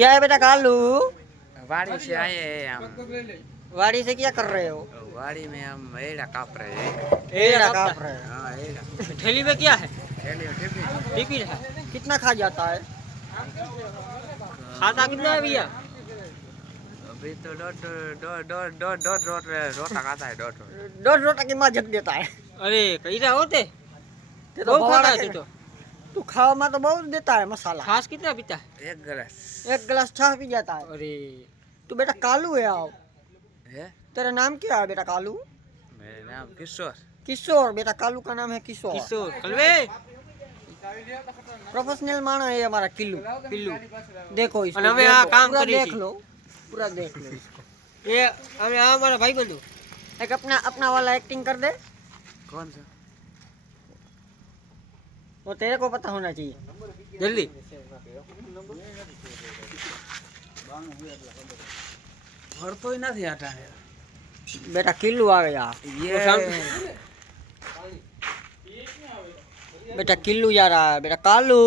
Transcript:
क्या है बेटा कालू? वाड़ी से आए हैं हम। वाड़ी से क्या कर रहे हो? वाड़ी में हम एड़ा काप रहे हैं। एड़ा काप रहे हो? हाँ एड़ा। थैली में क्या है? थैली में टिफिन। टिफिन है। कितना खा जाता है? खाता कितना है भैया? अभी तो दो रोटा खाता है 2 1.5 रोटा की माँ जग देता है। अरे कैसा होते તે બહુ ભવાડા ખાતા કે તું તો તું ખાવામાં તો બહુ જ દેता है मसाला। છાસ कितना पीता है? 1 गिलास। 1 गिलास छाछ पी जाता है। अरे तू बेटा कालू है आओ। है तेरा नाम क्या है बेटा कालू? मेरा नाम किशोर। किशोर। बेटा कालू का नाम है किशोर। किशोर कलवे प्रोफेशनल माना है हमारा किल्लू। पिल्लू देखो इसको અને અમે આ કામ पूरा કરીએ देख છીએ। लो, पूरा देख लो इसको। ये અમે આ મારા ભાઈ બંધુ एक अपना अपना वाला एक्टिंग कर दे। कौन सा? वो तेरे को पता होना चाहिए। जल्दी और तो ही नहीं आता है। बेटा किल्लू आ गया। ये बेटा किल्लू जा रहा है। बेटा कालू